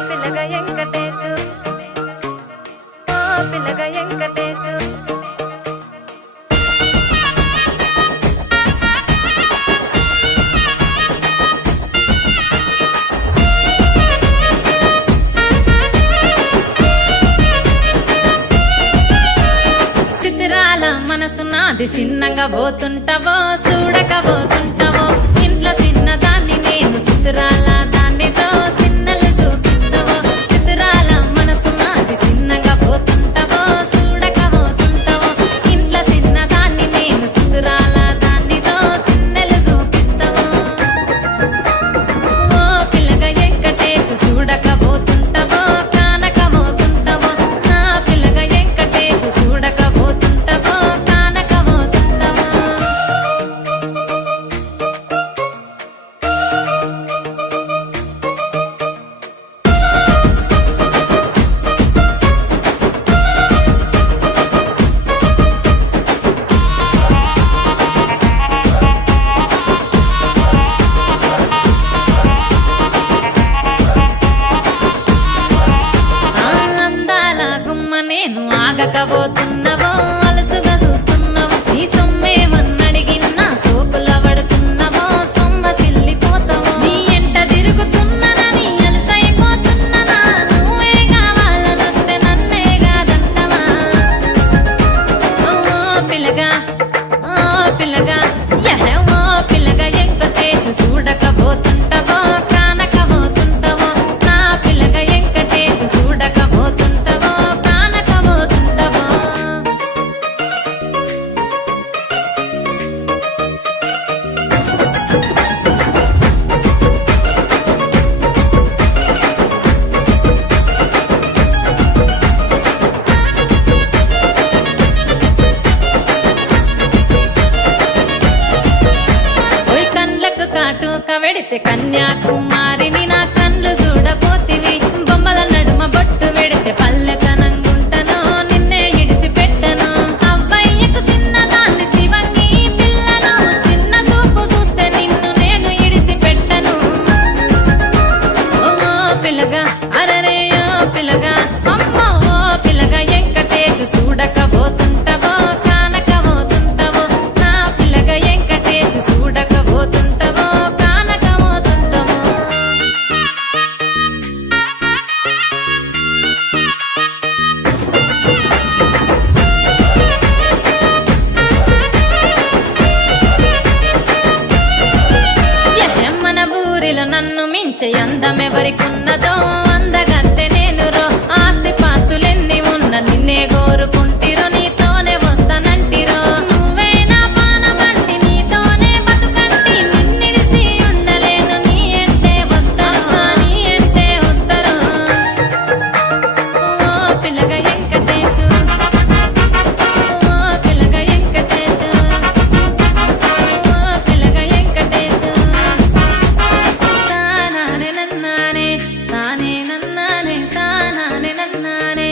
పిల్లగా వెంకటేశు ఓ పిల్లగా వెంకటేశు సిద్ధిరాల మనసు నాది చిన్నగా పోతుంటావో చూడక పోతుంటావో ఇంట్లో చిన్నదాన్ని నేను సిద్ధిరాల దాన్నితో చిన్నలు చూపిస్తావో సిద్ధిరాల మనసు నాది చిన్నగా పోతుంటావో చూడక పోతుంటావో ఇంట్లో చిన్నదాన్ని నేను సిద్ధిరాల దాన్నితో చిన్నలు చూపిస్తావో ఓ పిల్లగా వెంకటేశు చూడక పోతుంటావో కానక పోతుంటావో నా పిల్లగా వెంకటేశు చూడక పోతుంటావో కానక పోతుంటావో అందాల గుమ్మ నేను ఆగకపోతున్నావో అలసుగా చూస్తున్నావో నీ సొమ్మేమన్నడిగినా సోకుల పడుతున్నావో సొమ్మ సిల్లిపోతావో నీ ఎంట తిరుగుతున్నానని అలసైపోతున్నానా నువ్వే కావాలనొస్తే నన్నే కాదంటవా ఓ పిల్లగా ఓ పిల్లగా ఓ పిల్లగా వెంకటేశు చూడకపోతుంటావో కానకపోతుంటావో నా పిల్లగా వెంకటేశు చూడకపోతుంటావో కానకపోతుంటావో ఓయ్ కండ్లకు కాటుక వెడితే కన్యాకుమారిని నా కళ్ళు చూడపోతివి బొమ్మల నడుమ బొట్టు వెడితే పల్లెతనంగుంటను నిన్నే ఇడిసి పెట్టను అవ్వయ్యకు చిన్నదాన్ని శివంగి పిల్లను చిన్న చూపు చూస్తే నిన్ను నేను ఇడిసి పెట్టను ఓ పిల్లగా అరరే ఓ పిల్లగా అమ్మో ఓ పిల్లగా వెంకటేశు చూడకపోతుంటావో కానకపోతుంటావో నా పిల్లగా వెంకటేశు చూడకపోతుంటావో కానకపోతుంటావో మన ఊరిలో నన్ను మించే అందమెవరికున్నదో అందగత్తె నేను రో ఆస్తి పాస్తులెన్ని ఉన్న నిన్నే కోరుకుంటిరో నీతోనే వస్తానంటిరో నువ్వే నా పానమంటి నీతోనే బతుకంటి నిన్నిడిసి ఉండలేను నీ ఎంటే వస్తాను నీ ఎంటే వస్తారు ఓ పిల్లగా వెంకటేశు ఓ పిల్లగా వెంకటేశు ఓ పిల్లగా వెంకటేశు తానానే నన్నానే తానే నన్నానే తానానే నన్నానే